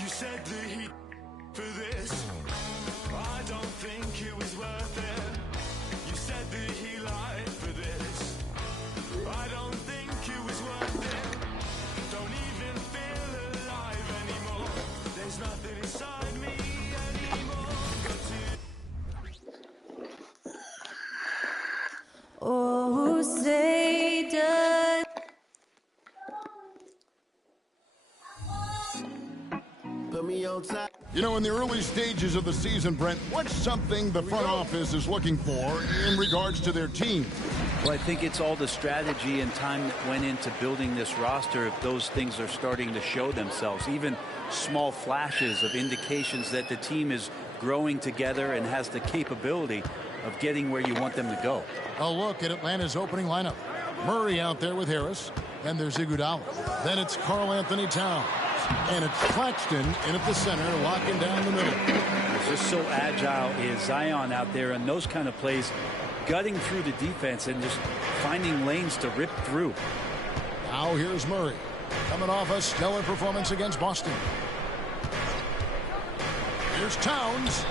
You said the heat for this. I don't think it was worth it. You said that he lied for this. I don't think it was worth it. Don't even feel alive anymore. There's nothing inside me anymore. Oh, say does. Put me on top. You know, in the early stages of the season, Brent, what's something the front office is looking for in regards to their team? Well, I think it's all the strategy and time that went into building this roster. If those things are starting to show themselves, even small flashes of indications that the team is growing together and has the capability of getting where you want them to go. A look at Atlanta's opening lineup. Murray out there with Harris, and there's Iguodala. Then it's Karl Anthony Towns. And it's Claxton in at the center, locking down the middle. It's just so agile is Zion out there, and those kind of plays, gutting through the defense and just finding lanes to rip through. Now here's Murray, coming off a stellar performance against Boston. Here's Towns.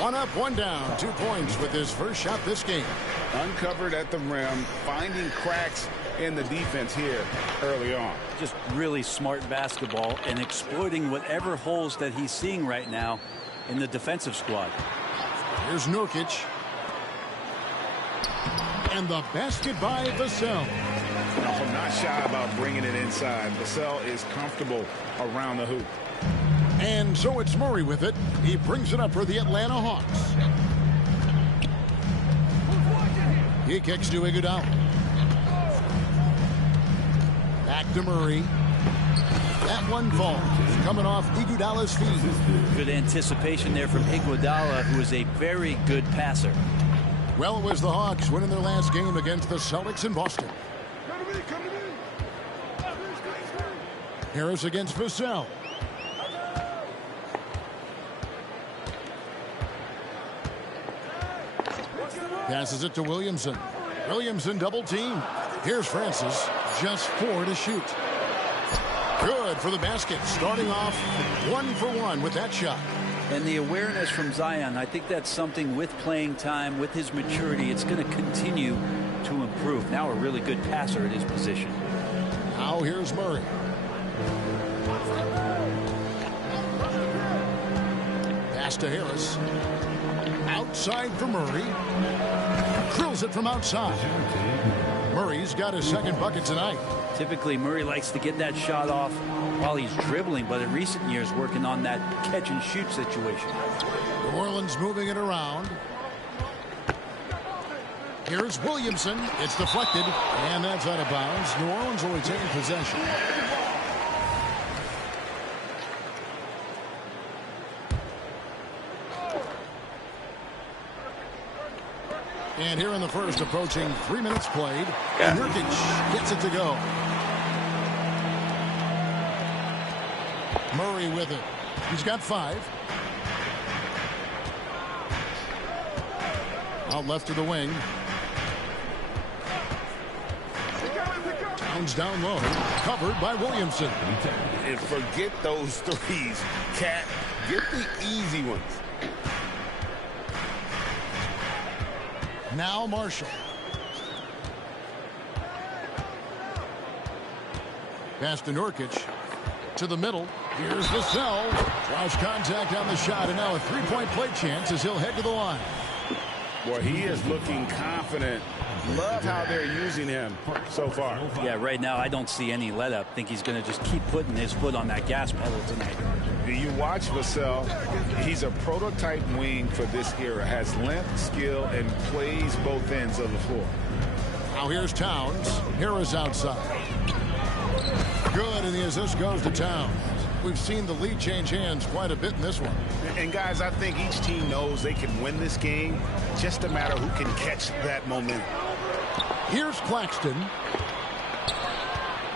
One up, one down. 2 points with his first shot this game. Uncovered at the rim, finding cracks in the defense here early on. Just really smart basketball and exploiting whatever holes that he's seeing right now in the defensive squad. Here's Nurkic. And the basket by Vassell. No, not shy about bringing it inside. Vassell is comfortable around the hoop. And so it's Murray with it. He brings it up for the Atlanta Hawks. He kicks to Iguodala. Back to Murray. That one falls, coming off Iguodala's feet. Good anticipation there from Iguodala, who is a very good passer. Well, it was the Hawks winning their last game against the Celtics in Boston. Harris against Vassell. Passes it to Williamson. Williamson double team. Here's Francis. Just 4 to shoot. Good for the basket. Starting off 1 for 1 with that shot. And the awareness from Zion, I think that's something with playing time, with his maturity, it's going to continue to improve. Now a really good passer at his position. Now here's Murray. Pass to Harris. Outside for Murray. Drills it from outside. Murray's got his second bucket tonight. Typically, Murray likes to get that shot off while he's dribbling, but in recent years, working on that catch-and-shoot situation. New Orleans moving it around. Here's Williamson. It's deflected, and that's out of bounds. New Orleans will retain possession. And here in the first, approaching 3 minutes played. And Nurkic gets it to go. Murray with it. He's got 5. Out left to the wing. Towns down low. Covered by Williamson. And forget those threes, Cat. Get the easy ones. Now Marshall. Pass to Nurkic. To the middle. Here's Vassell. Draws contact on the shot, and now a 3-point play chance as he'll head to the line. Boy, he is looking confident. Love how they're using him so far. Yeah, right now I don't see any let up. Think he's going to just keep putting his foot on that gas pedal tonight. You watch Vassell. He's a prototype wing for this era. Has length, skill, and plays both ends of the floor. Now here's Towns. Harris outside. Good, and the assist goes to Towns. We've seen the lead change hands quite a bit in this one. And guys, I think each team knows they can win this game. Just a matter who can catch that momentum. Here's Claxton.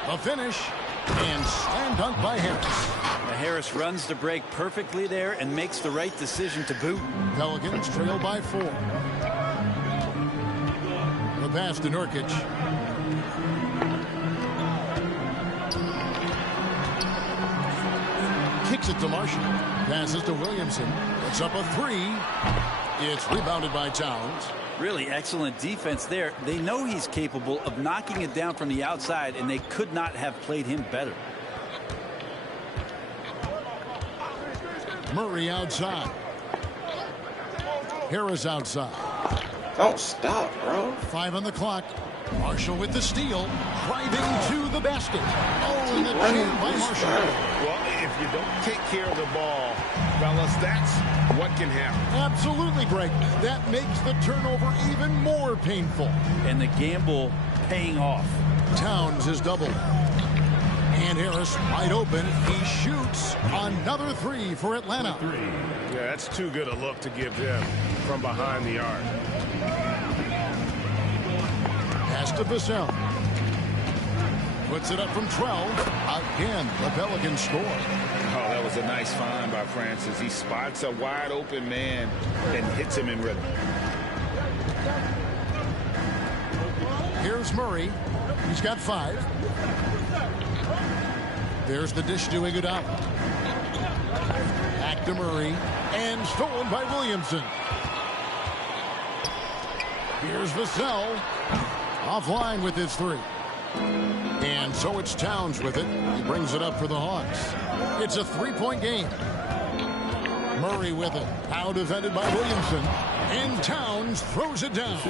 A finish. And slam dunk by Harris. Harris runs the break perfectly there and makes the right decision to boot. Pelicans trail by 4. The pass to Nurkic. Kicks it to Marshall. Passes to Williamson. Puts up a three. It's rebounded by Towns. Really excellent defense there. They know he's capable of knocking it down from the outside, and they could not have played him better. Murray outside. Harris outside. Don't stop, bro. 5 on the clock. Marshall with the steal. Driving to the basket. Oh, and the jam by Marshall. Well, if you don't take care of the ball, fellas, that's what can happen. Absolutely, Greg. That makes the turnover even more painful. And the gamble paying off. Towns is doubled. And Harris wide open. He shoots another three for Atlanta. Yeah, that's too good a look to give them from behind the arc. Pass to Vassell. Puts it up from 12. Again, the Pelicans score. Oh, that was a nice find by Francis. He spots a wide open man and hits him in rhythm. Here's Murray. He's got 5. There's the dish to Iguodala. Back to Murray. And stolen by Williamson. Here's Vassell. Offline with his 3. And so it's Towns with it. He brings it up for the Hawks. It's a 3-point game. Murray with it. Now defended by Williamson. And Towns throws it down.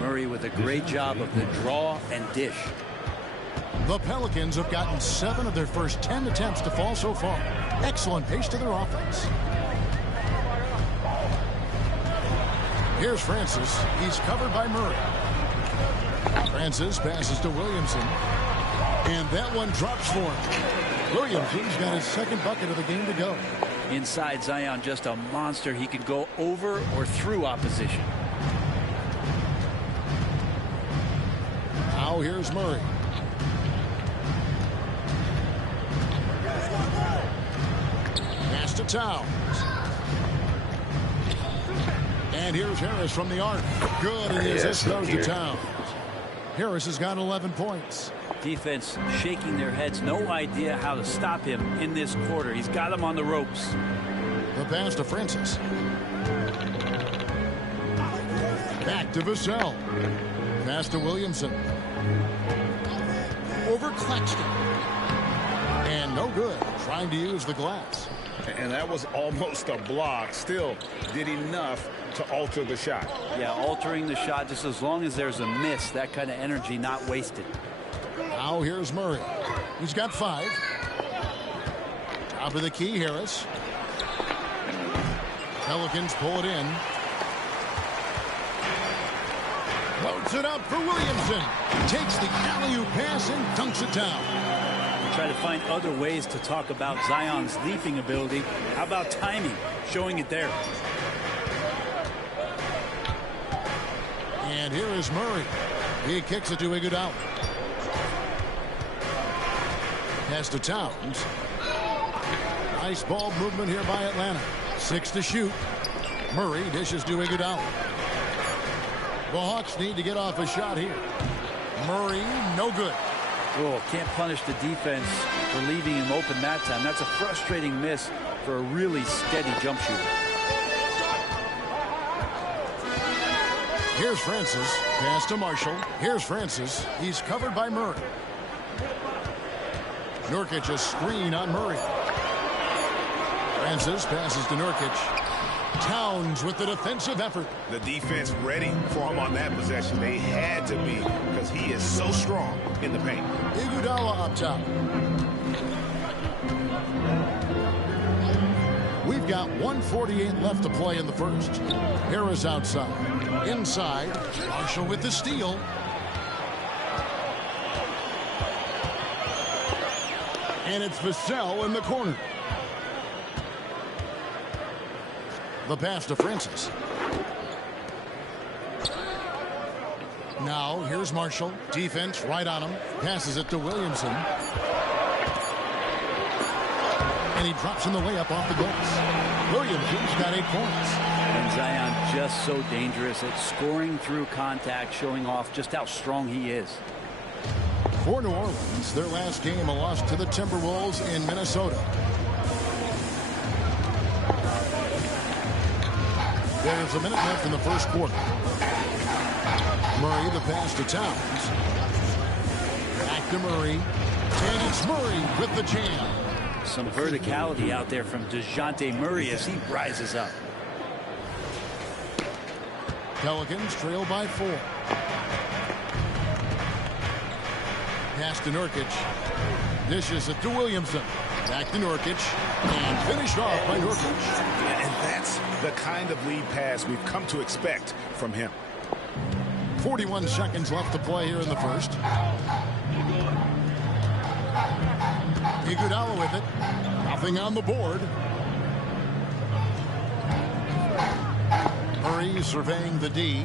Murray with a great job of the draw and dish. The Pelicans have gotten 7 of their first 10 attempts to fall so far. Excellent pace to their offense. Here's Francis. He's covered by Murray. Francis passes to Williamson. And that one drops for him. Williamson's got his second bucket of the game to go. Inside Zion, just a monster. He can go over or through opposition. Now here's Murray. Pass to Towns. And here's Harris from the arc. Good, and the assist goes to Towns. Harris has got 11 points. Defense shaking their heads. No idea how to stop him in this quarter. He's got him on the ropes. The pass to Francis. Back to Vassell. Pass to Williamson. Over Claxton. And no good. Trying to use the glass. And that was almost a block. Still did enough to alter the shot. Yeah, altering the shot just as long as there's a miss. That kind of energy not wasted. Now here's Murray. He's got 5. Top of the key, Harris. Pelicans pull it in. Loads it up for Williamson. Takes the alley-oop pass and dunks it down. Try to find other ways to talk about Zion's leaping ability. How about timing? Showing it there. And here is Murray. He kicks it to Iguodala. Pass to Towns. Nice ball movement here by Atlanta. 6 to shoot. Murray dishes to Iguodala. The Hawks need to get off a shot here. Murray, no good. Oh, can't punish the defense for leaving him open that time. That's a frustrating miss for a really steady jump shooter. Here's Francis. Pass to Marshall. Here's Francis. He's covered by Murray. Nurkic a screen on Murray. Francis passes to Nurkic. Towns with the defensive effort. The defense ready for him on that possession. They had to be because he is so strong in the paint. Iguodala up top. We've got 1:48 left to play in the first. Harris outside. Inside. Marshall with the steal. And it's Vassell in the corner. The pass to Francis. Now, here's Marshall. Defense right on him. Passes it to Williamson. And he drops in the layup off the glass. Williamson's got 8 points. And Zion just so dangerous at scoring through contact, showing off just how strong he is. For New Orleans, their last game, a loss to the Timberwolves in Minnesota. There's a minute left in the first quarter. Murray, the pass to Towns. Back to Murray. And it's Murray with the jam. Some verticality out there from DeJounte Murray as he rises up. Pelicans trail by 4. Pass to Nurkic. Dishes it to Williamson. Back to Nurkic. And finished off by Nurkic. And that's the kind of lead pass we've come to expect from him. 41 seconds left to play here in the first. Iguodala with it. Nothing on the board. Murray surveying the D.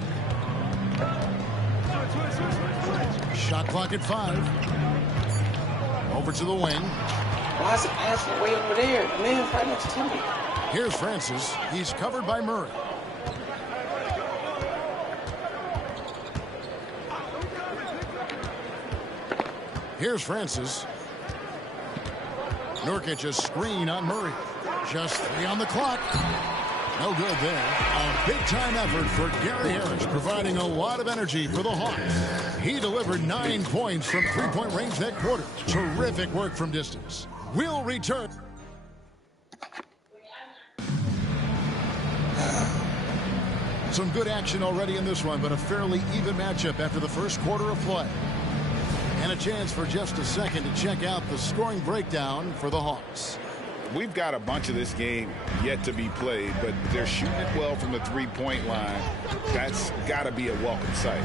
Shot clock at 5. Over to the wing. Why is the passer way over there? The man's right next to me. Here's Francis. He's covered by Murray. Here's Francis. Nurkic a screen on Murray. Just 3 on the clock. No good there. A big-time effort for Gary Harris, providing a lot of energy for the Hawks. He delivered 9 points from three-point range that quarter. Terrific work from distance. We'll return. Some good action already in this one, but a fairly even matchup after the first quarter of play. And a chance for just a second to check out the scoring breakdown for the Hawks. We've got a bunch of this game yet to be played, but they're shooting it well from the three-point line. That's got to be a welcome sight.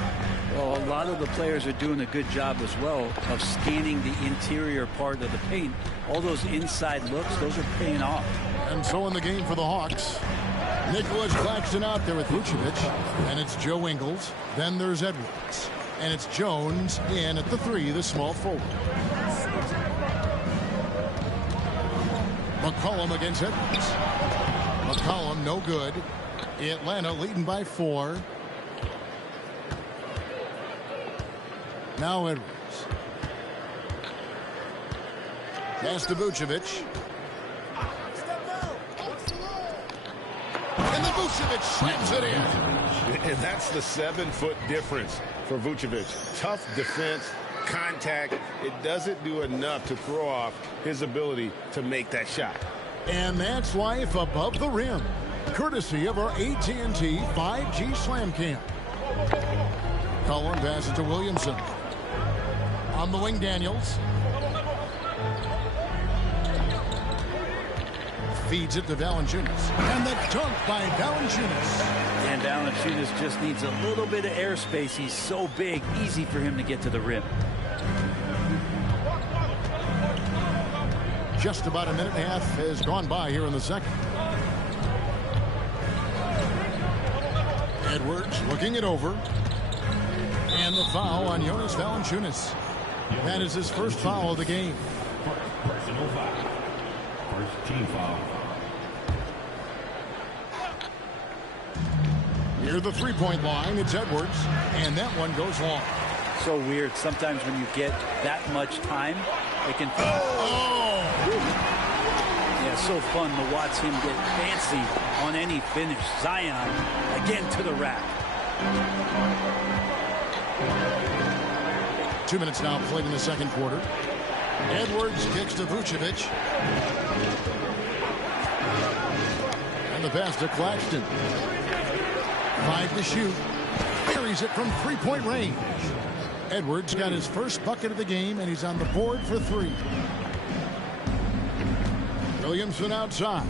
Well, a lot of the players are doing a good job as well of scanning the interior part of the paint. All those inside looks, those are paying off. And so in the game for the Hawks, Nicholas Claxton out there with Vucevic, and it's Joe Ingles. Then there's Edwards. And it's Jones in at the 3, the small forward. McCollum against Edwards. McCollum no good. Atlanta leading by 4. Now Edwards. Pass to Vucevic. And then Vucevic slams it in. And that's the 7-foot difference for Vucevic. Tough defense, contact. It doesn't do enough to throw off his ability to make that shot. And that's life above the rim, courtesy of our AT&T 5G Slam Cam. Cullen passes to Williamson. On the wing, Daniels. Feeds it to Valanciunas. And the dunk by Valanciunas. And Valanciunas just needs a little bit of airspace. He's so big, easy for him to get to the rim. Just about a minute and a half has gone by here in the second. Edwards looking it over. And the foul on Jonas Valanciunas. That is his first foul of the game. Personal foul. First team foul. Near the three-point line, it's Edwards. And that one goes long. So weird. Sometimes when you get that much time, it can... Oh! Yeah, so fun to watch him get fancy on any finish. Zion, again to the rack. 2 minutes now played in the second quarter. Edwards kicks to Vucevic. And the pass to Claxton. 5 to shoot. Buries it from three-point range. Edwards got his first bucket of the game, and he's on the board for 3. Williamson outside.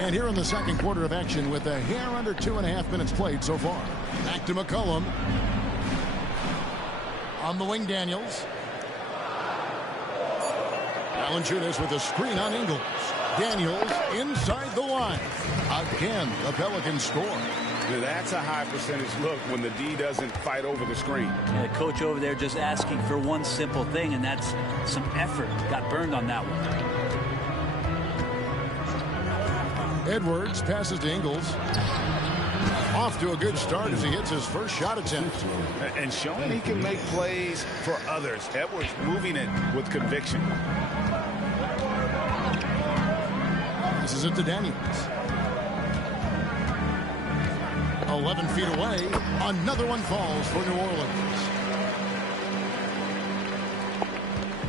And here in the second quarter of action with a hair under 2.5 minutes played so far. Back to McCollum. On the wing, Daniels. Valanciunas with a screen on Ingles. Daniels inside the line. Again, the Pelicans score. Now, that's a high percentage look when the D doesn't fight over the screen. Yeah, the coach over there just asking for one simple thing, and that's some effort. Got burned on that one. Edwards passes to Ingles. Off to a good start as he hits his first shot attempt. And showing he can make plays for others. Edwards moving it with conviction. Passes it to Daniels. 11 feet away. Another one falls for New Orleans.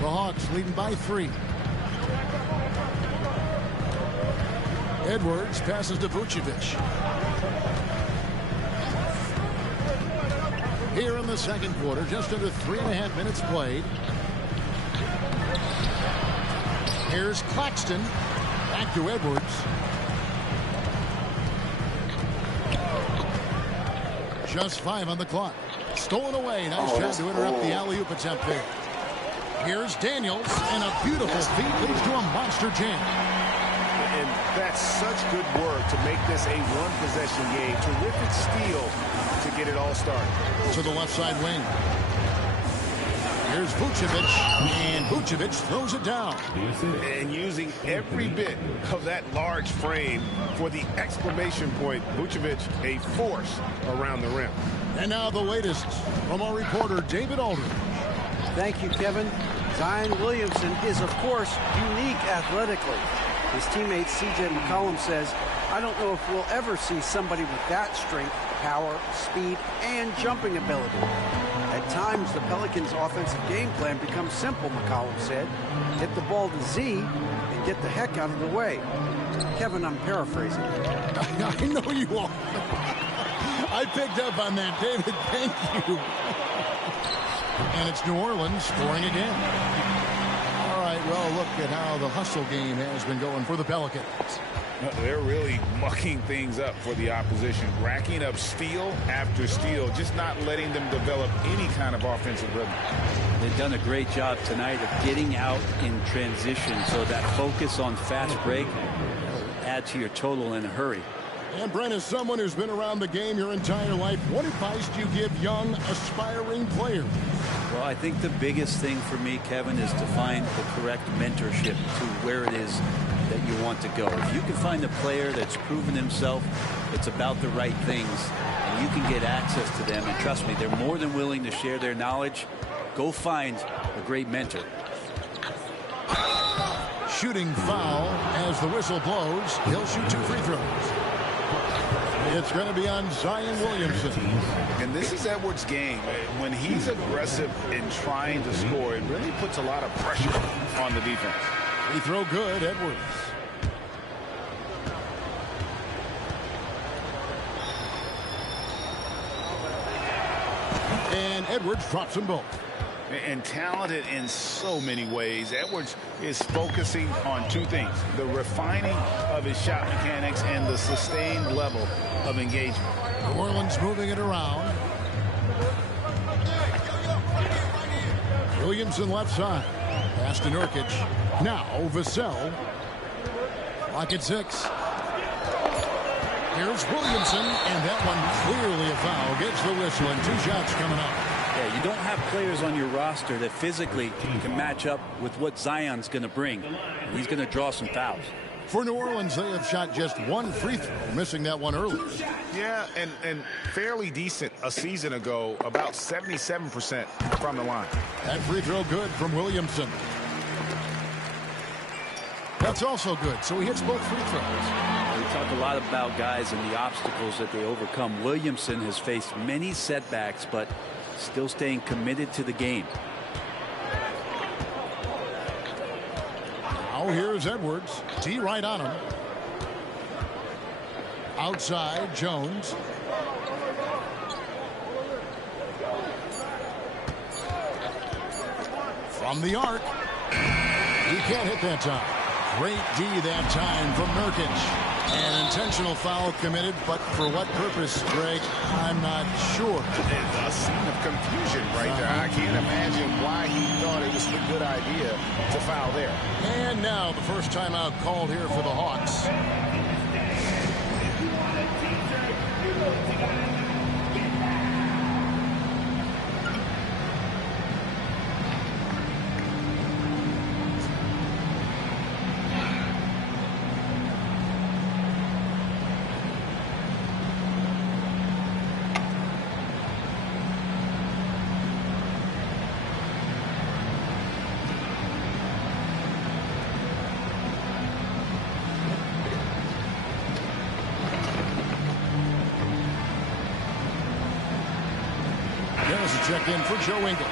The Hawks leading by 3. Edwards passes to Vucevic. Here in the second quarter, just under 3.5 minutes played. Here's Claxton. Back to Edwards. Just 5 on the clock. Stolen away. Nice job to interrupt the alley-oop attempt there. Here's Daniels, and a beautiful feed leads to a monster jam. And that's such good work to make this a one-possession game. Terrific steal to get it all started. To the left side wing. Here's Vucevic, and Vucevic throws it down. And using every bit of that large frame for the exclamation point, Vucevic a force around the rim. And now the latest from our reporter, David Aldridge. Thank you, Kevin. Zion Williamson is, of course, unique athletically. His teammate C.J. McCollum says, I don't know if we'll ever see somebody with that strength, power, speed, and jumping ability. At times, the Pelicans' offensive game plan becomes simple, McCollum said. Hit the ball to Z and get the heck out of the way. Kevin, I'm paraphrasing. I know you are. I picked up on that, David. Thank you. And it's New Orleans scoring again. All right, well, look at how the hustle game has been going for the Pelicans. They're really mucking things up for the opposition, racking up steal after steal, just not letting them develop any kind of offensive rhythm. They've done a great job tonight of getting out in transition, so that focus on fast break will add to your total in a hurry. And Brent, as someone who's been around the game your entire life, what advice do you give young, aspiring players? Well, I think the biggest thing for me, Kevin, is to find the correct mentorship to where it is that you want to go. If you can find a player that's proven himself, it's about the right things, and you can get access to them, and trust me, they're more than willing to share their knowledge. Go find a great mentor. Shooting foul as the whistle blows. He'll shoot 2 free throws. It's going to be on Zion Williamson. And this is Edwards' game. When he's aggressive in trying to score, it really puts a lot of pressure on the defense. Free throw good, Edwards. And Edwards drops them both. And talented in so many ways. Edwards is focusing on 2 things: the refining of his shot mechanics and the sustained level of engagement. New Orleans moving it around. Williamson left side. Pass to Nurkic. Now Vassell. Lock at 6. Here's Williamson, and that one clearly a foul. Gets the whistle, and 2 shots coming up. Yeah, you don't have players on your roster that physically can match up with what Zion's going to bring. He's going to draw some fouls. For New Orleans, they have shot just 1 free throw, missing that one early. Yeah, and fairly decent a season ago, about 77% from the line. That free throw good from Williamson. That's also good, so he hits both free throws. We talk a lot about guys and the obstacles that they overcome. Williamson has faced many setbacks, but still staying committed to the game. Now here's Edwards. T right on him. Outside, Jones. From the arc. He can't hit that time. Great D that time from Nurkic. An intentional foul committed, but for what purpose, Greg, I'm not sure. A scene of confusion right there. I can't imagine why he thought it was a good idea to foul there. And now the first timeout called here for the Hawks. checked in for Joe Ingles.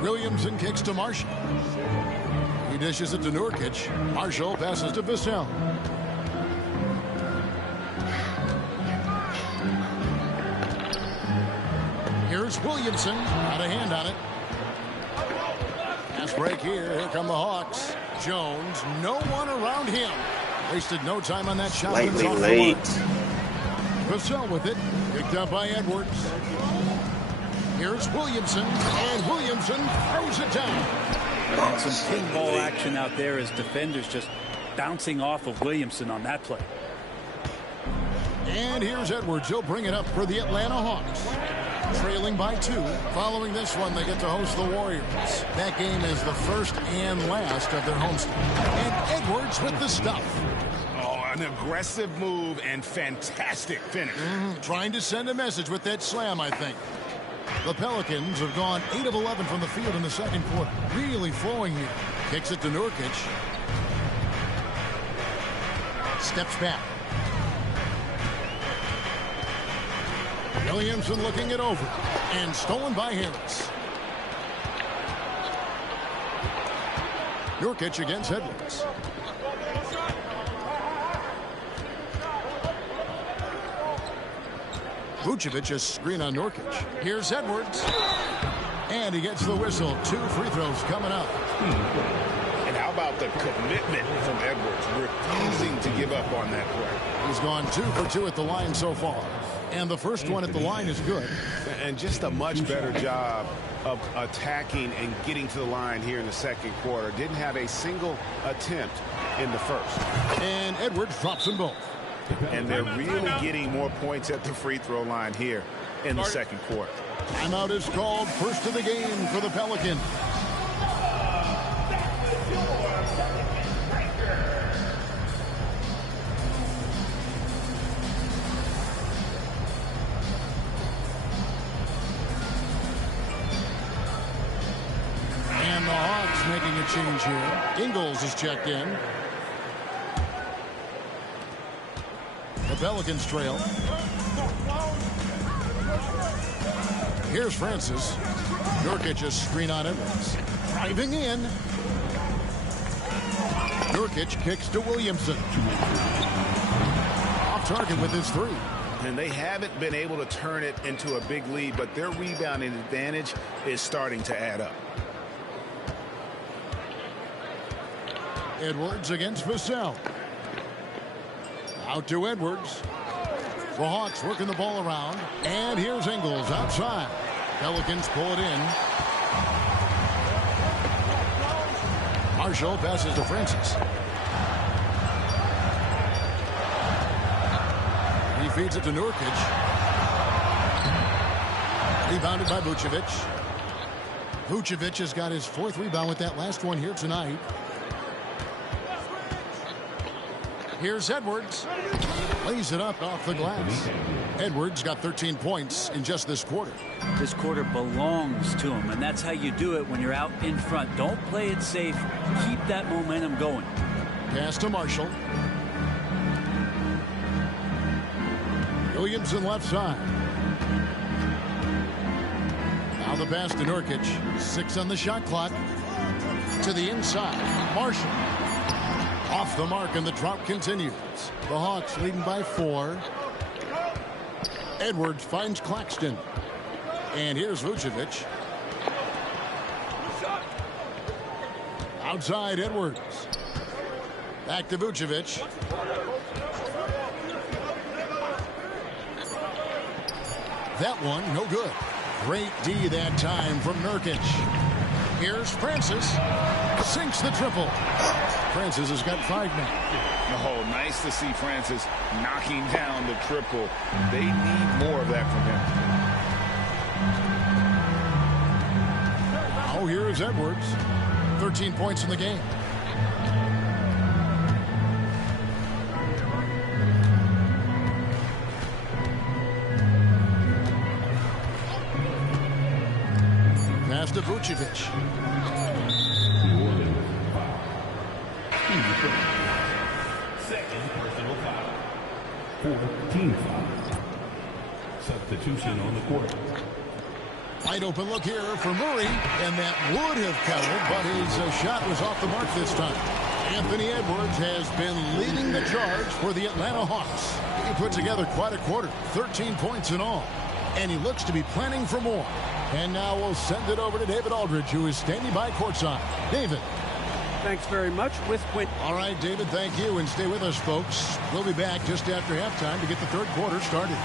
Williamson kicks to Marshall. He dishes it to Nurkic. Marshall passes to Vassell. Here's Williamson. Got a hand on it. Pass break here. Here come the Hawks. Jones, no one around him. Wasted no time on that shot. Slightly late. Vassell with it. Picked up by Edwards. Here's Williamson, and Williamson throws it down. And some pinball action out there as defenders just bouncing off of Williamson on that play. And here's Edwards. He'll bring it up for the Atlanta Hawks. Trailing by 2. Following this one, they get to host the Warriors. That game is the first and last of their homestand. And Edwards with the stuff. Oh, an aggressive move and fantastic finish. Trying to send a message with that slam, I think. The Pelicans have gone 8 of 11 from the field in the second quarter. Really flowing here. Kicks it to Nurkic. Steps back. Williamson looking it over. And stolen by Harris. Nurkic against Edwards. Vucevic is screen on Nurkic. Here's Edwards. And he gets the whistle. 2 free throws coming up. And how about the commitment from Edwards, refusing to give up on that play. He's gone 2 for 2 at the line so far. And the first one at the line is good. And just a much better job of attacking and getting to the line here in the second quarter. Didn't have a single attempt in the first. And Edwards drops them both. And they're really getting more points at the free throw line here in the second quarter. Timeout is called. First of the game for the Pelicans. And the Hawks making a change here. Ingles is checked in. The Pelicans trail. Here's Francis. Nurkic is screen on Edwards. Driving in. Nurkic kicks to Williamson. Off target with his 3. And they haven't been able to turn it into a big lead, but their rebounding advantage is starting to add up. Edwards against Vassell. Out to Edwards. The Hawks working the ball around. And here's Ingles outside. Pelicans pull it in. Marshall passes to Francis. He feeds it to Nurkic. Rebounded by Vucevic. Vucevic has got his 4th rebound with that last one here tonight. Here's Edwards. Lays it up off the glass. Edwards got 13 points in just this quarter. This quarter belongs to him, and that's how you do it when you're out in front. Don't play it safe. Keep that momentum going. Pass to Marshall. Williamson left side. Now the pass to Nurkic. 6 on the shot clock. To the inside. Marshall. Off the mark, and the drought continues. The Hawks leading by 4. Edwards finds Claxton. And here's Vucevic. Outside Edwards. Back to Vucevic. That one, no good. Great D that time from Nurkic. Here's Francis. Sinks the triple. Francis has got 5 now. Oh, nice to see Francis knocking down the triple. They need more of that from him. Now here's Edwards. 13 points in the game. Pass to Vucevic. Second personal foul. Fourth team foul. Substitution on the court. Wide open look here for Murray, and that would have counted, but his shot was off the mark this time. Anthony Edwards has been leading the charge for the Atlanta Hawks. He put together quite a quarter, 13 points in all, and he looks to be planning for more. And now we'll send it over to David Aldridge, who is standing by courtside. David. Thanks very much. With Quint. All right, David, thank you, and stay with us, folks. We'll be back just after halftime to get the third quarter started.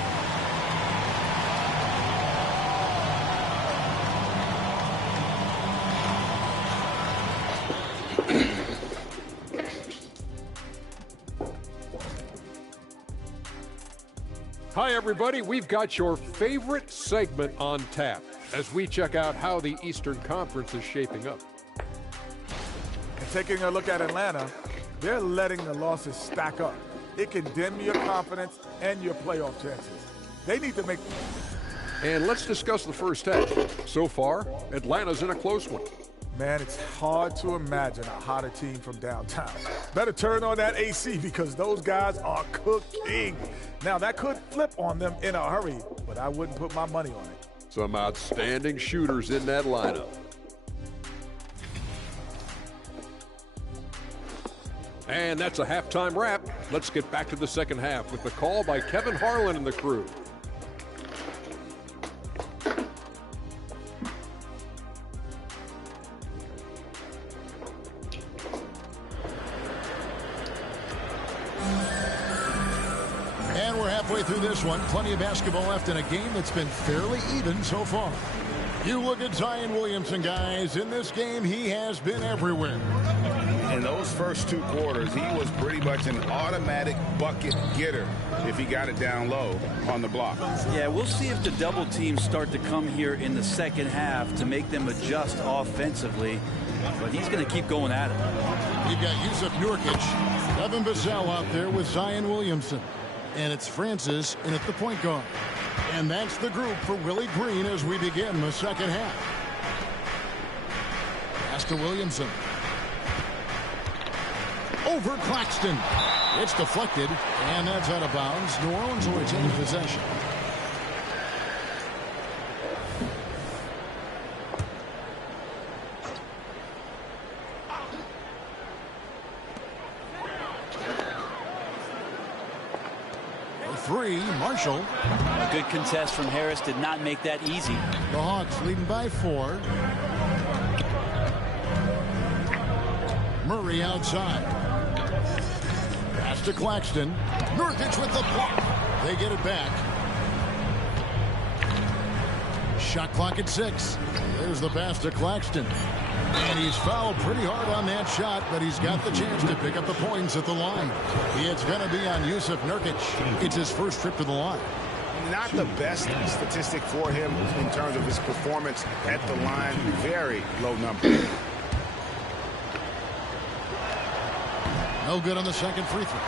Hi, everybody. We've got your favorite segment on tap as we check out how the Eastern Conference is shaping up. And taking a look at Atlanta, they're letting the losses stack up. It can dim your confidence and your playoff chances. They need to make... And let's discuss the first half. So far, Atlanta's in a close one. Man, it's hard to imagine a hotter team from downtown. Better turn on that AC because those guys are cooking. Now, that could flip on them in a hurry, but I wouldn't put my money on it. Some outstanding shooters in that lineup. And that's a halftime wrap. Let's get back to the second half with the call by Kevin Harlan and the crew. And we're halfway through this one. Plenty of basketball left in a game that's been fairly even so far. You look at Zion Williamson, guys. In this game, he has been everywhere. In those first two quarters, he was pretty much an automatic bucket getter if he got it down low on the block. Yeah, we'll see if the double teams start to come here in the second half to make them adjust offensively. But he's going to keep going at it. You've got Yusuf Nurkic, Devin Vassell out there with Zion Williamson. And it's Francis in at the point guard. And that's the group for Willie Green as we begin the second half. Pass to Williamson. Over Claxton. It's deflected, and that's out of bounds. New Orleans will retain possession. Three, Marshall. A good contest from Harris did not make that easy. The Hawks leading by 4. Murray outside. Pass to Claxton. Nurkic with the block. They get it back. Shot clock at 6. There's the pass to Claxton. And he's fouled pretty hard on that shot, but he's got the chance to pick up the points at the line. It's going to be on Yusuf Nurkic. It's his first trip to the line. Not the best statistic for him in terms of his performance at the line. Very low number. No good on the second free throw.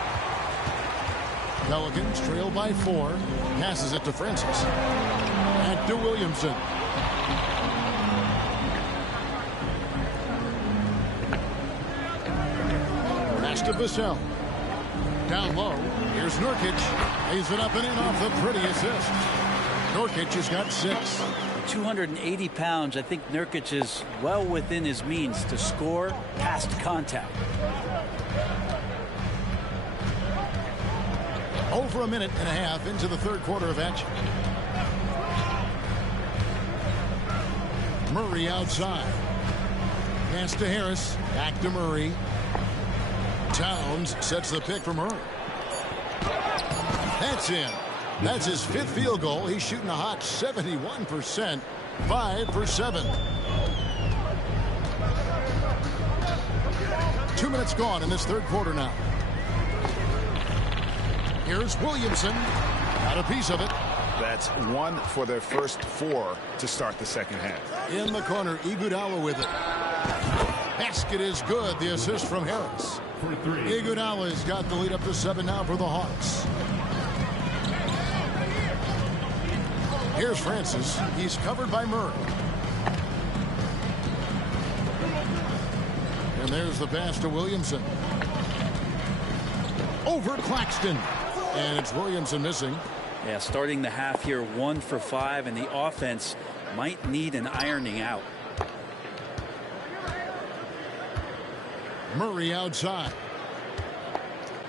Pelicans trail by 4. Passes it to Francis. Back to Williamson. Pass to Vassell. Down low. Here's Nurkic. Lays it up and in off the pretty assist. Nurkic has got 6. 280 pounds. I think Nurkic is well within his means to score past contact. Over a minute and a half into the third quarter of action. Murray outside. Pass to Harris. Back to Murray. Towns sets the pick for Murray. That's in. That's his 5th field goal. He's shooting a hot 71%. 5 for 7. 2 minutes gone in this third quarter now. Here's Williamson. Got a piece of it. That's 1 for their first 4 to start the second half. In the corner, Iguodala with it. Basket is good. The assist from Harris. Iguodala's got the lead up to 7 now for the Hawks. Here's Francis. He's covered by Murray. And there's the pass to Williamson. over Claxton. And it's Williamson missing. Yeah, starting the half here 1 for 5, and the offense might need an ironing out. Murray outside.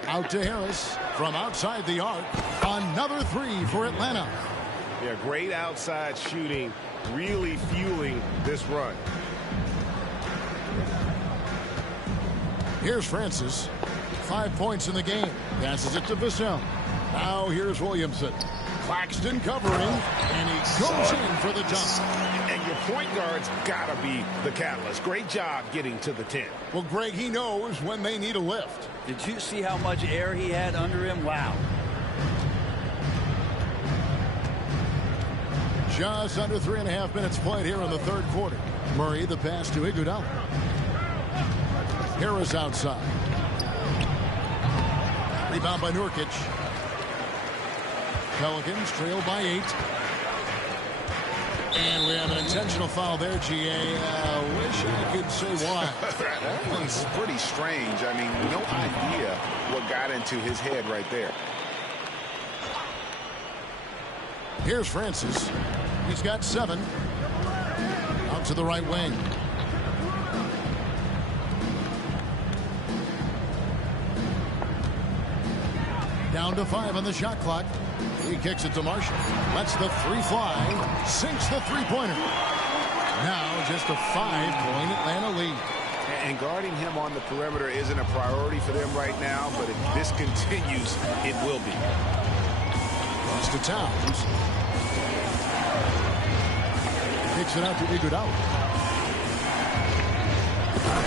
Out to Harris from outside the arc. Another three for Atlanta. Yeah, great outside shooting, really fueling this run. Here's Francis. 5 points in the game. Passes it to Vassell. Now here's Williamson. Claxton covering, and he goes in for the dunk. And your point guard's got to be the catalyst. Great job getting to the 10. Well, Greg, he knows when they need a lift. Did you see how much air he had under him? Wow. Just under 3.5 minutes played here in the third quarter. Murray, the pass to Iguodala. Harris outside. Rebound by Nurkic. Pelicans trail by 8. And we have an intentional foul there, GA. Wish I could say why. That one's pretty strange. I mean, no idea what got into his head right there. Here's Francis. He's got 7. Out to the right wing. Down to 5 on the shot clock. He kicks it to Marshall. Lets the 3 fly. Sinks the three-pointer. Now just a 5-point Atlanta lead. And guarding him on the perimeter isn't a priority for them right now, but if this continues, it will be. Pass to Towns. Kicks it out to Iguodala.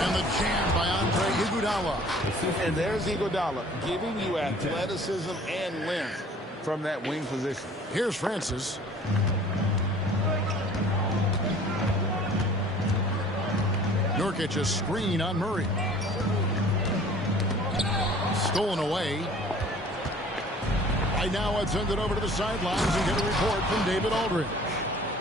And the jam by Andre Iguodala. And there's Iguodala giving you athleticism and length from that wing position. Here's Francis. Nurkic a screen on Murray. Stolen away. Right now it's send it over to the sidelines and get a report from David Aldridge.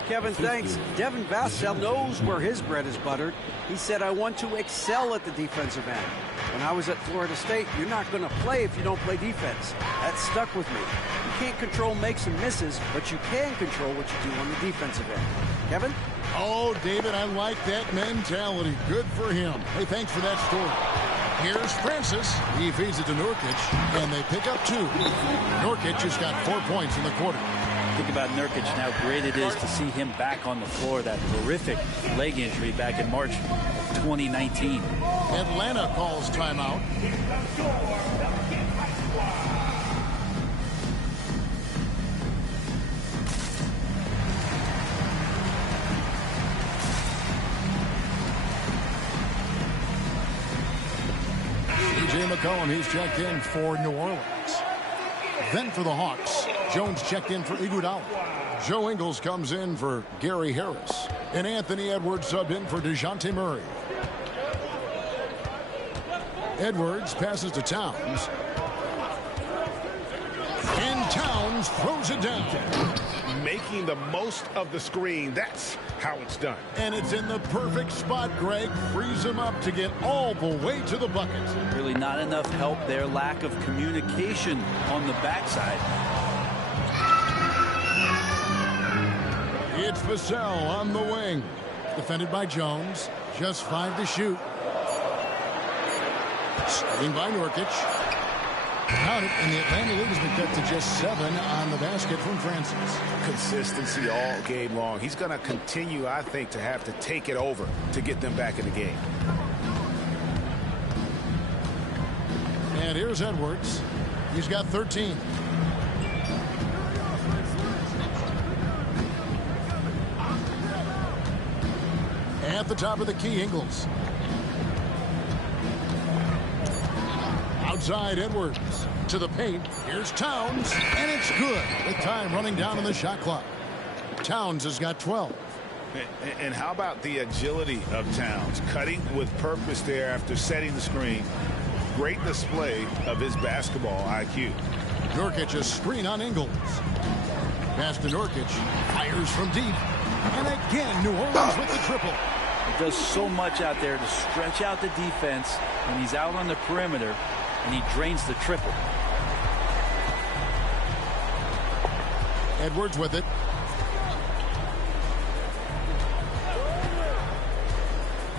Kevin, thanks. Devin Vassell knows where his bread is buttered. He said, I want to excel at the defensive end. When I was at Florida State, you're not going to play if you don't play defense. That stuck with me. You can't control makes and misses, but you can control what you do on the defensive end. Kevin? Oh, David, I like that mentality. Good for him. Hey, thanks for that story. Here's Francis. He feeds it to Nurkic, and they pick up 2. Nurkic has got 4 points in the quarter. Think about Nurkic and how great it is to see him back on the floor. That horrific leg injury back in March 2019. Atlanta calls timeout. C.J. McCollum, he's checked in for New Orleans. Then for the Hawks, Jones checked in for Iguodala. Joe Ingles comes in for Gary Harris. And Anthony Edwards subbed in for DeJounte Murray. Edwards passes to Towns. And Towns throws it down. Making the most of the screen. That's how it's done. And it's in the perfect spot, Greg. Frees him up to get all the way to the bucket. Really not enough help there. Lack of communication on the backside. It's Vassell on the wing. Defended by Jones. Just 5 to shoot. Screen by Nurkic. Count it, and the Atlanta lead has been cut to just 7 on the basket from Francis. Consistency all game long. He's going to continue, I think, to have to take it over to get them back in the game. And here's Edwards. He's got 13. At the top of the key, Ingles. Outside Edwards to the paint. Here's Towns, and it's good. With time running down on the shot clock. Towns has got 12. And how about the agility of Towns? Cutting with purpose there after setting the screen. Great display of his basketball IQ. Nurkic a screen on Ingles. Pass to Nurkic. Fires from deep. And again, New Orleans with the triple. He does so much out there to stretch out the defense when he's out on the perimeter, and he drains the triple. Edwards with it.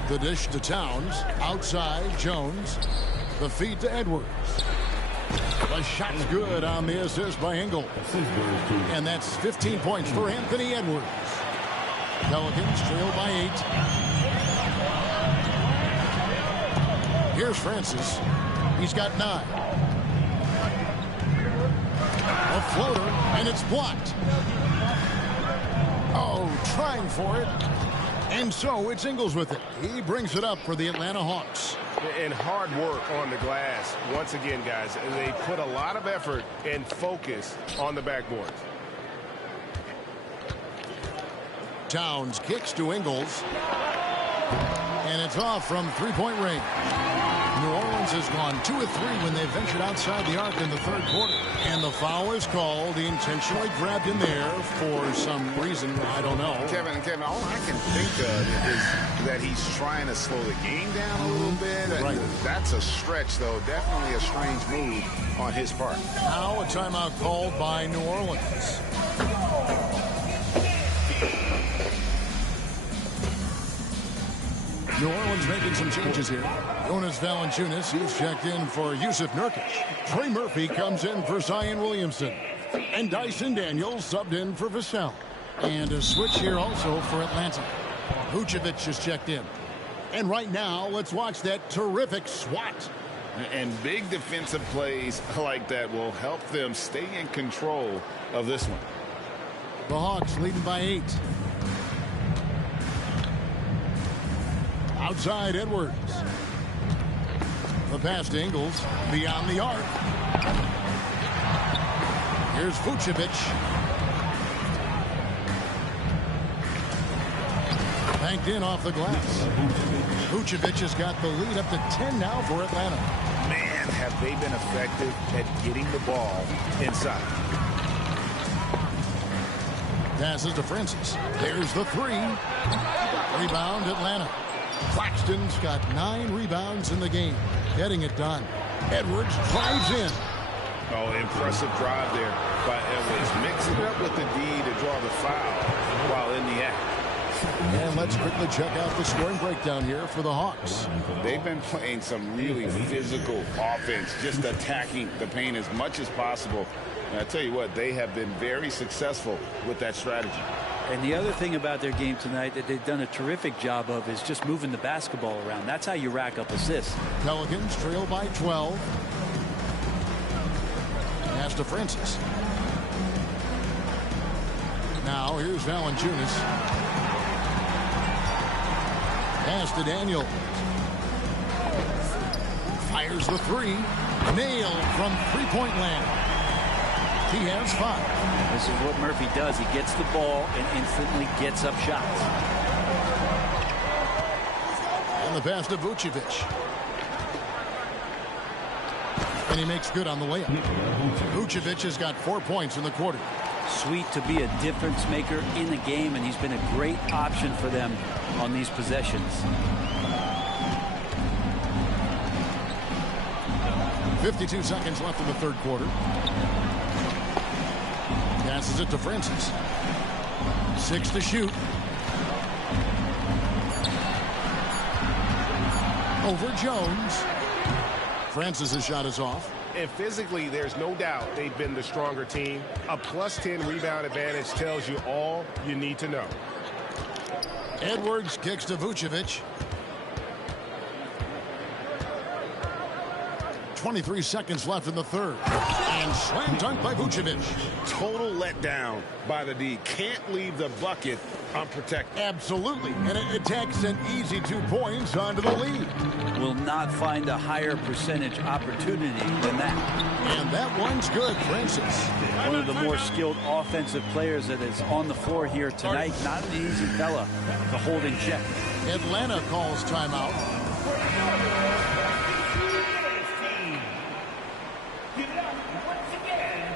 The dish to Towns. Outside, Jones. The feed to Edwards. The shot's good on the assist by Engel. And that's 15 points for Anthony Edwards. Pelicans trail by 8. Here's Francis. He's got 9. A floater, and it's blocked. Oh, trying for it. And so it's Ingles with it. He brings it up for the Atlanta Hawks. And hard work on the glass. Once again, guys, they put a lot of effort and focus on the backboard. Towns kicks to Ingles. And it's off from three-point range. New Orleans has gone 2 of 3 when they ventured outside the arc in the third quarter. And the foul is called. He intentionally grabbed in there for some reason. I don't know. Kevin, all I can think of is that he's trying to slow the game down a little bit. Right. That's a stretch, though. Definitely a strange move on his part. Now a timeout called by New Orleans. New Orleans making some changes here. Jonas Valanciunas, he's checked in for Yusuf Nurkic. Trey Murphy comes in for Zion Williamson. And Dyson Daniels subbed in for Vassell. And a switch here also for Atlanta. Vucevic is checked in. And right now, let's watch that terrific swat. And big defensive plays like that will help them stay in control of this one. The Hawks leading by 8. Outside Edwards. The pass to Ingles beyond the arc. Here's Vucevic. Banked in off the glass. Vucevic has got the lead up to 10 now for Atlanta. Man, have they been effective at getting the ball inside. Passes to Francis. There's the 3. Rebound Atlanta. Claxton's got 9 rebounds in the game. Getting it done. Edwards drives in. Oh, impressive drive there by Edwards. Mix it up with the D to draw the foul while in the act. And let's quickly check out the scoring breakdown here for the Hawks. They've been playing some really physical offense, just attacking the paint as much as possible. And I tell you what, they have been very successful with that strategy. And the other thing about their game tonight that they've done a terrific job of is just moving the basketball around. That's how you rack up assists. Pelicans trail by 12. Pass to Francis. Now here's Valanciunas. Pass to Daniel. Fires the 3. Nailed from three-point land. He has 5. This is what Murphy does. He gets the ball and instantly gets up shots. And the pass to Vucevic. And he makes good on the layup. Vucevic has got 4 points in the quarter. Sweet to be a difference maker in the game, and he's been a great option for them on these possessions. 52 seconds left in the third quarter. Passes it to Francis. 6 to shoot. Over Jones. Francis' shot is off. And physically, there's no doubt they've been the stronger team. A +10 rebound advantage tells you all you need to know. Edwards kicks to Vucevic. 23 seconds left in the third. And slam dunk by Vucevic. Total letdown by the D. Can't leave the bucket unprotected. Absolutely. And it takes an easy 2 points onto the lead. Will not find a higher percentage opportunity than that. And that one's good, Francis. One of the more skilled offensive players that is on the floor here tonight. Not an easy fella to hold in check. Atlanta calls timeout. Give it up once again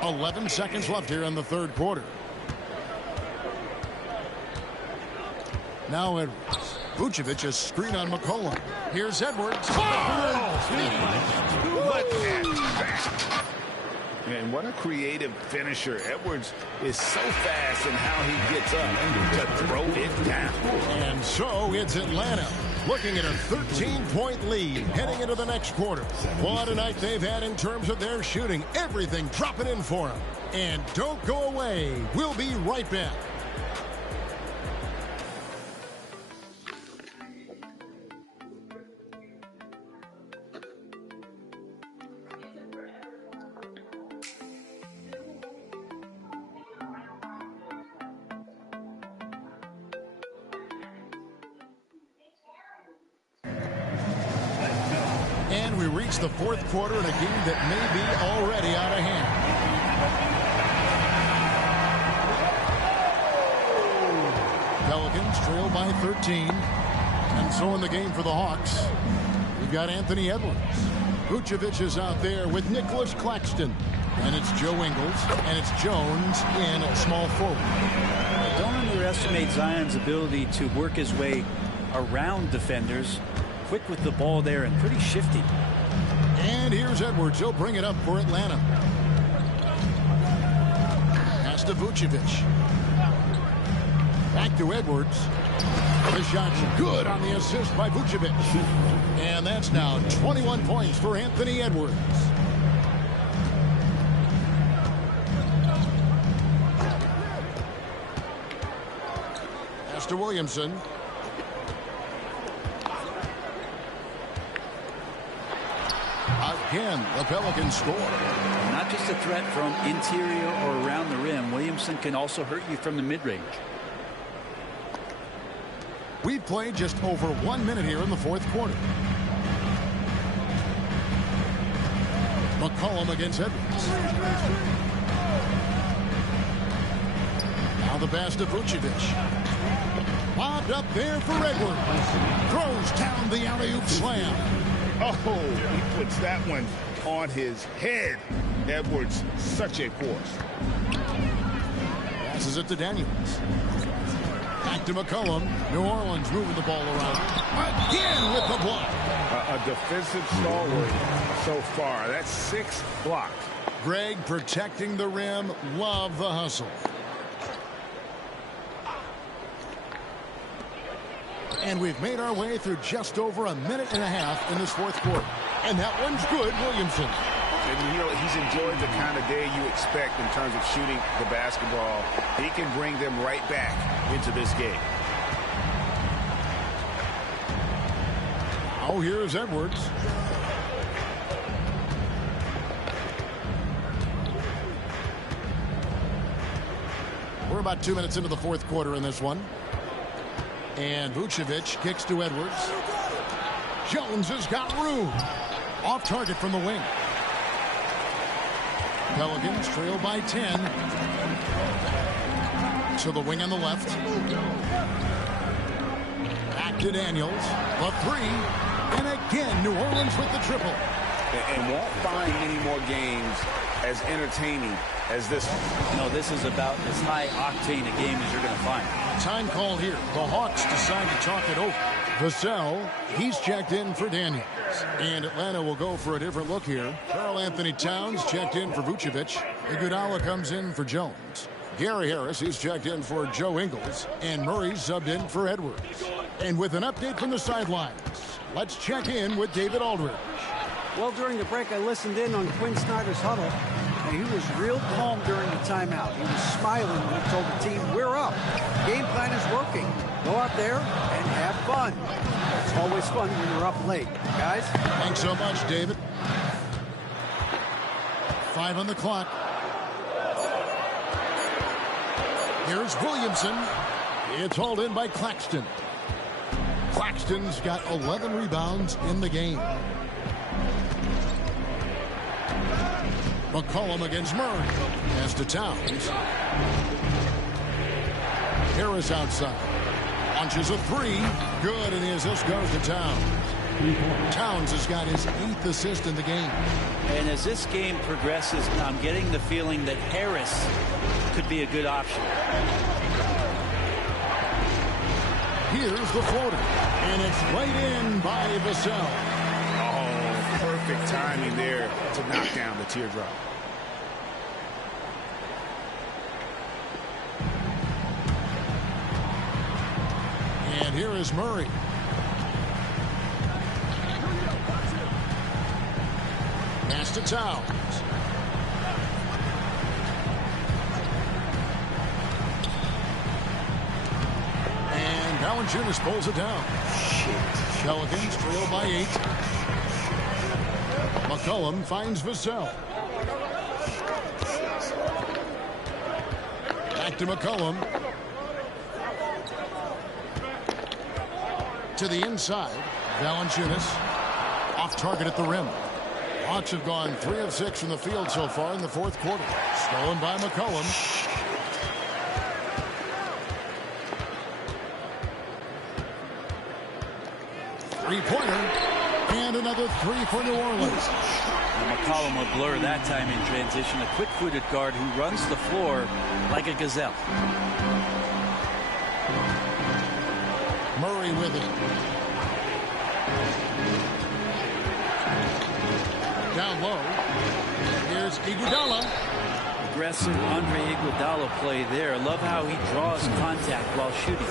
for your 11 seconds left here in the third quarter. Now Edwards. Vucevic a screen on McCollum. Here's Edwards. Look at that. And what a creative finisher. Edwards is so fast in how he gets up to throw it down. And so it's Atlanta looking at a 13-point lead heading into the next quarter. What a night they've had in terms of their shooting. Everything dropping in for them. And don't go away. We'll be right back. And we reach the fourth quarter in a game that may be already out of hand. Pelicans trail by 13. And so in the game for the Hawks, we've got Anthony Edwards. Vucevic is out there with Nicholas Claxton. And it's Joe Ingles, and it's Jones in small forward. Don't underestimate Zion's ability to work his way around defenders. Quick with the ball there and pretty shifty. And here's Edwards. He'll bring it up for Atlanta. Pass to Vucevic. Back to Edwards. The shot's good on the assist by Vucevic. And that's now 21 points for Anthony Edwards. Pass to Williamson. Again, the Pelicans score. Not just a threat from interior or around the rim. Williamson can also hurt you from the mid-range. We've played just over 1 minute here in the fourth quarter. McCollum against Edwards. Now the pass to Vucevic. Bobbed up there for Edwards. Throws down the alley-oop slam. Oh, he puts that one on his head. Edwards, such a force. Passes it to Daniels. Back to McCollum. New Orleans moving the ball around. Again with the block. A defensive stalwart so far. That's 6 blocks. Greg protecting the rim. Love the hustle. And we've made our way through just over a minute and a half in this fourth quarter. And that one's good, Williamson. And you know, he's enjoyed the kind of day you expect in terms of shooting the basketball. He can bring them right back into this game. Now here's Edwards. We're about 2 minutes into the fourth quarter in this one. And Vucevic kicks to Edwards. Jones has got room. Off target from the wing. Pelicans trail by 10. To the wing on the left. Back to Daniels. The three. And again, New Orleans with the triple. And won't find many more games as entertaining as this one. No, this is about as high octane a game as you're going to find. Time called here. The Hawks decide to talk it over. Vassell, he's checked in for Daniels. And Atlanta will go for a different look here. Karl Anthony Towns checked in for Vucevic. Iguodala comes in for Jones. Gary Harris, he's checked in for Joe Ingles. And Murray subbed in for Edwards. And with an update from the sidelines, let's check in with David Aldridge. Well, during the break, I listened in on Quinn Snyder's huddle, and he was real calm during the timeout. He was smiling when he told the team, we're up. Game plan is working. Go out there and have fun. It's always fun when you're up late. Guys? Thanks so much, David. 5 on the clock. Here's Williamson. It's hauled in by Claxton. Claxton's got 11 rebounds in the game. McCollum against Murray. Pass to Towns. Harris outside. Launches a three. Good, and the assist goes to Towns. Towns has got his 8th assist in the game. And as this game progresses, I'm getting the feeling that Harris could be a good option. Here's the floater. And it's right in by Vassell. Oh, perfect timing there to knock down the teardrop. And here is Murray. Pass to Towns. And Valanciunas pulls it down. Pelicans trail by 8. McCollum finds Vassell. Back to McCollum. To the inside. Valanciunas off target at the rim. Hawks have gone 3 of 6 from the field so far in the fourth quarter. Stolen by McCollum. Three-pointer. And another 3 for New Orleans. And McCollum will blur that time in transition. A quick-footed guard who runs the floor like a gazelle. Murray with it. Down low. Here's Iguodala. Aggressive Andre Iguodala play there. Love how he draws contact while shooting.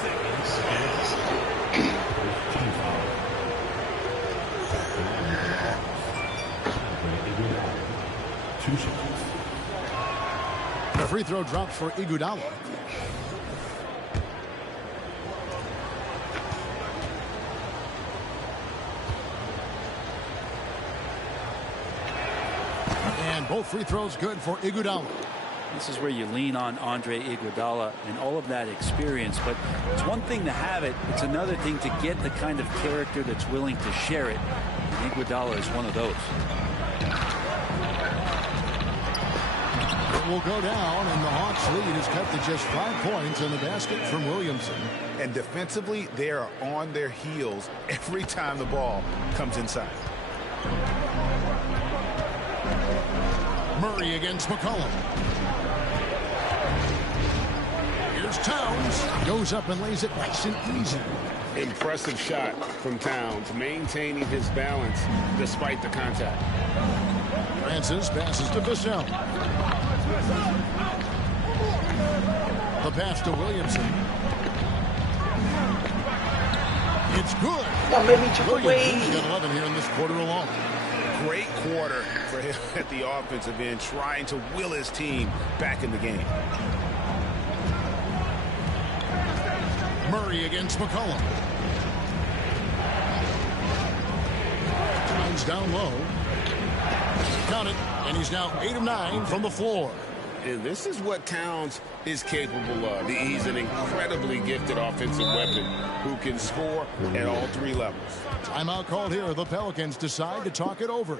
The free throw drops for Iguodala. And both free throws good for Iguodala. This is where you lean on Andre Iguodala and all of that experience. But it's one thing to have it. It's another thing to get the kind of character that's willing to share it. And Iguodala is one of those. It will go down, and the Hawks lead is cut to just 5 points in the basket from Williamson. And defensively, they are on their heels every time the ball comes inside. Murray against McCollum. Here's Towns. Goes up and lays it nice and easy. Impressive shot from Towns, maintaining his balance despite the contact. Francis passes to Vassell. The pass to Williamson. It's good. Williamson's got 11 here in this quarter alone. Great quarter for him at the offensive end, trying to will his team back in the game. Murray against McCollum. Towns down low. Count it, and he's now 8 of 9 from the floor. And this is what Towns is capable of. He's an incredibly gifted offensive weapon who can score at all 3 levels. Timeout called here. The Pelicans decide to talk it over.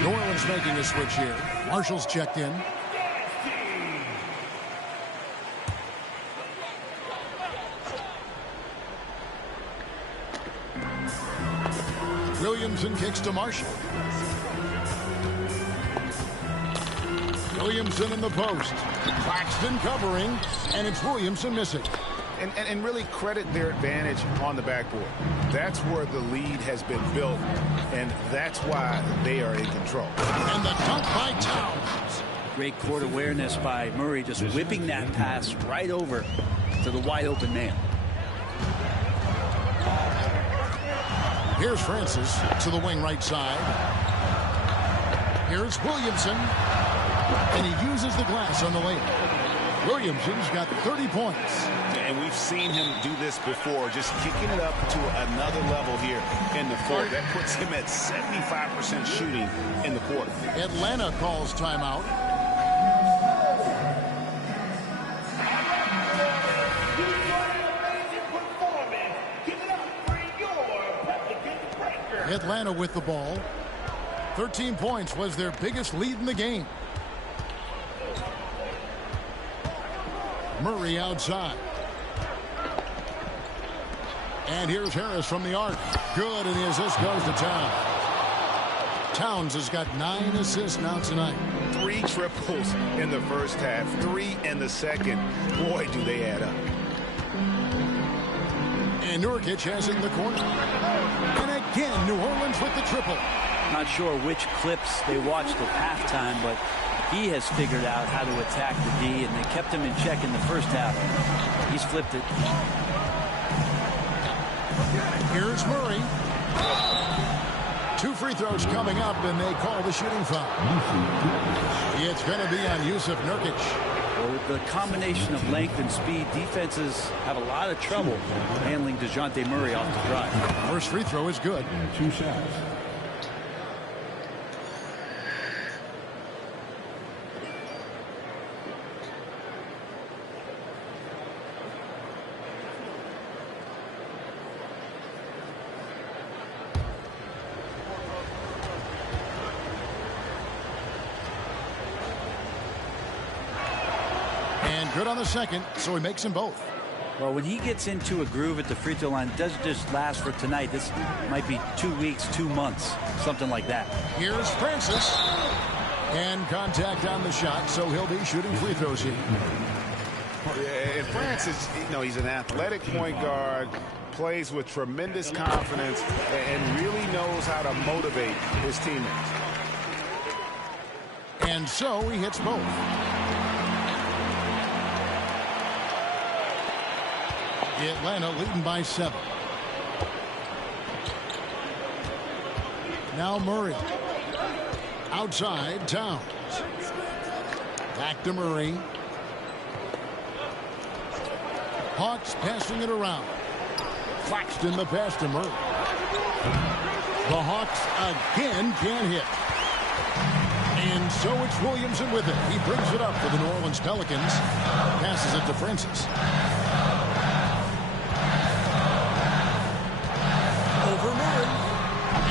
New Orleans making a switch here. Marshall's checked in. Williamson kicks to Marshall. Williamson in the post. Claxton covering, and it's Williamson missing. And really credit their advantage on the backboard. That's where the lead has been built, and that's why they are in control. And the dunk by Towns. Great court awareness by Murray, just whipping that pass right over to the wide open man. Here's Francis to the wing right side. Here's Williamson. And he uses the glass on the layup. Williamson's got 30 points. And we've seen him do this before, just kicking it up to another level here in the fourth. That puts him at 75% shooting in the quarter. Atlanta calls timeout. Atlanta with the ball. 13 points was their biggest lead in the game. Murray outside. And here's Harris from the arc. Good, and the assist goes to Towns. Towns has got 9 assists now tonight. 3 triples in the first half, 3 in the second. Boy, do they add up. And Nurkic has it in the corner. And again, New Orleans with the triple. Not sure which clips they watched at halftime, but he has figured out how to attack the D, and they kept him in check in the first half. He's flipped it. Here's Murray. 2 free throws coming up, and they call the shooting foul. It's going to be on Yusuf Nurkic. Well, with the combination of length and speed, defenses have a lot of trouble handling DeJounte Murray off the drive. First free throw is good. 2 shots. Good on the second, so he makes them both. Well, when he gets into a groove at the free throw line, it doesn't just last for tonight. This might be 2 weeks, 2 months, something like that. Here's Francis. And contact on the shot, so he'll be shooting free throws here. Yeah, and Francis, he's an athletic point guard, plays with tremendous confidence, and really knows how to motivate his teammates. And so he hits both. Atlanta leading by 7. Now Murray. Outside, Towns. Back to Murray. Hawks passing it around. Claxton the pass to Murray. The Hawks again can't hit. And so it's Williamson with it. He brings it up for the New Orleans Pelicans. Passes it to Francis.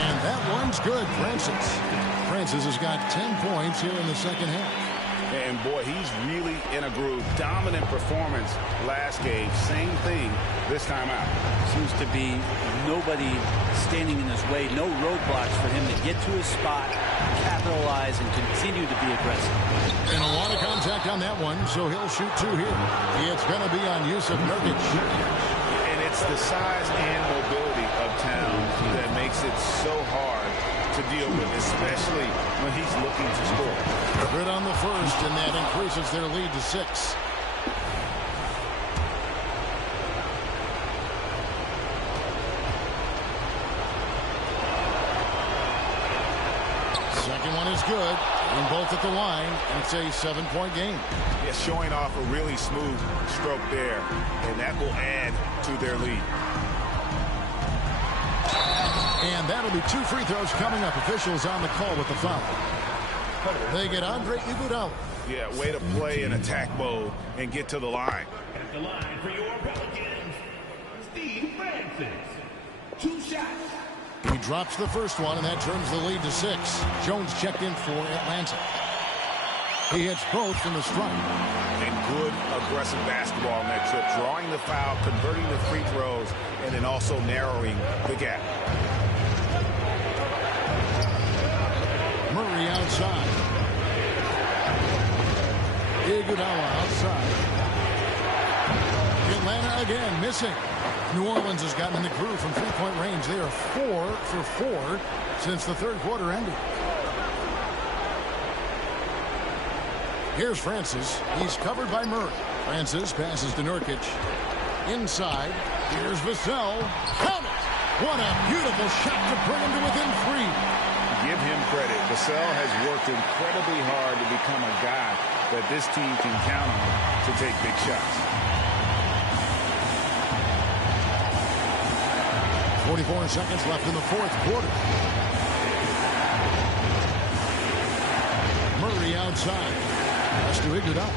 And that one's good. Francis has got 10 points here in the second half. And boy, he's really in a groove. Dominant performance last game. Same thing this time out. Seems to be nobody standing in his way. No roadblocks for him to get to his spot, capitalize, and continue to be aggressive. And a lot of contact on that one, so he'll shoot 2 here. It's going to be on Yusuf Nurkic. And it's the size and mobility of Towns that makes it so hard to deal with, especially when he's looking to score. Good on the first, and that increases their lead to 6. Second one is good, and both at the line, and it's a 7-point game. Yeah, showing off a really smooth stroke there, and that will add to their lead. And that'll be 2 free throws coming up. Officials on the call with the foul. They get Andre Iguodala. Yeah, way to play in attack mode and get to the line. At the line for your Pelicans, Steve Francis. 2 shots. He drops the first one, and that turns the lead to 6. Jones checked in for Atlanta. He hits both from the stripe. And good aggressive basketball on that trip. Drawing the foul, converting the free throws, and then also narrowing the gap. Murray outside. Iguodala outside. Atlanta again missing. New Orleans has gotten in the groove from 3-point range. They are 4 for 4 since the third quarter ended. Here's Francis. He's covered by Murray. Francis passes to Nurkic. Inside. Here's Vassell. Count it! What a beautiful shot to bring him to within 3. Give him credit. Vassell has worked incredibly hard to become a guy that this team can count on to take big shots. 44 seconds left in the fourth quarter. Murray outside. That's to Iguodala.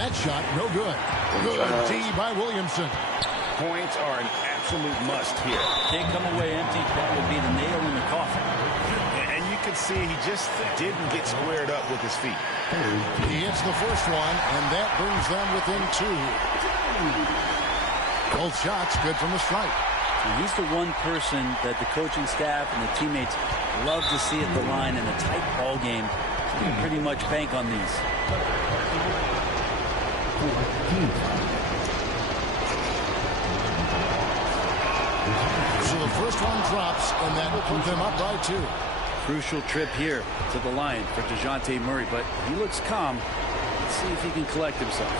That shot, no good. Good D by Williamson. Points are an absolute must here. Can't come away empty. That would be the nail in the coffin. And you can see he just didn't get squared up with his feet. He hits the first one, and that brings them within 2. Both shots good from the stripe. And he's the one person that the coaching staff and the teammates love to see at the line in a tight ball game. You can pretty much bank on these. So the first one drops, and that will put them up by 2. Crucial trip here to the line for DeJounte Murray, but he looks calm. Let's see if he can collect himself.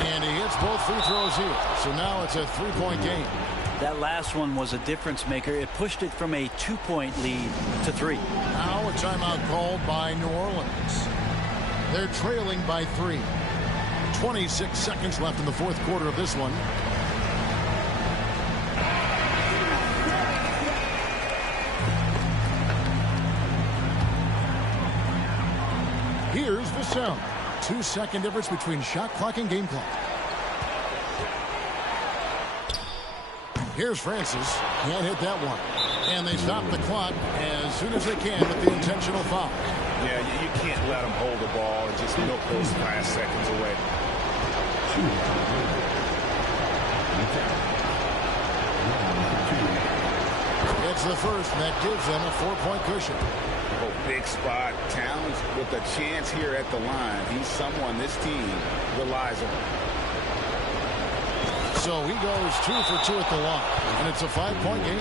And he hits both free throws here. So now it's a 3-point game. That last one was a difference maker. It pushed it from a 2-point lead to 3. Now a timeout called by New Orleans. They're trailing by 3. 26 seconds left in the fourth quarter of this one. Here's Vassell. 2-second difference between shot clock and game clock. Here's Francis. Can't hit that one. And they stop the clock as soon as they can with the intentional foul. Yeah, you can't let them hold the ball and just milk those last seconds away. It's the first, and that gives them a 4-point cushion. Oh, big spot. Towns with a chance here at the line. He's someone this team relies on. So he goes 2 for 2 at the line, and it's a 5-point game.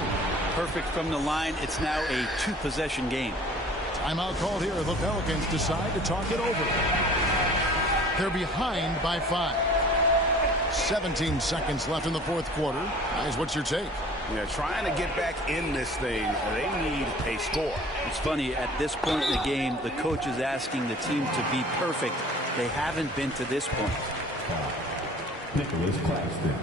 Perfect from the line. It's now a 2-possession game. Timeout called here. The Pelicans decide to talk it over. They're behind by 5. 17 seconds left in the fourth quarter. Guys, what's your take? Yeah, trying to get back in this thing, they need a score. It's funny, at this point in the game, the coach is asking the team to be perfect. They haven't been to this point. Nicholas Claxton.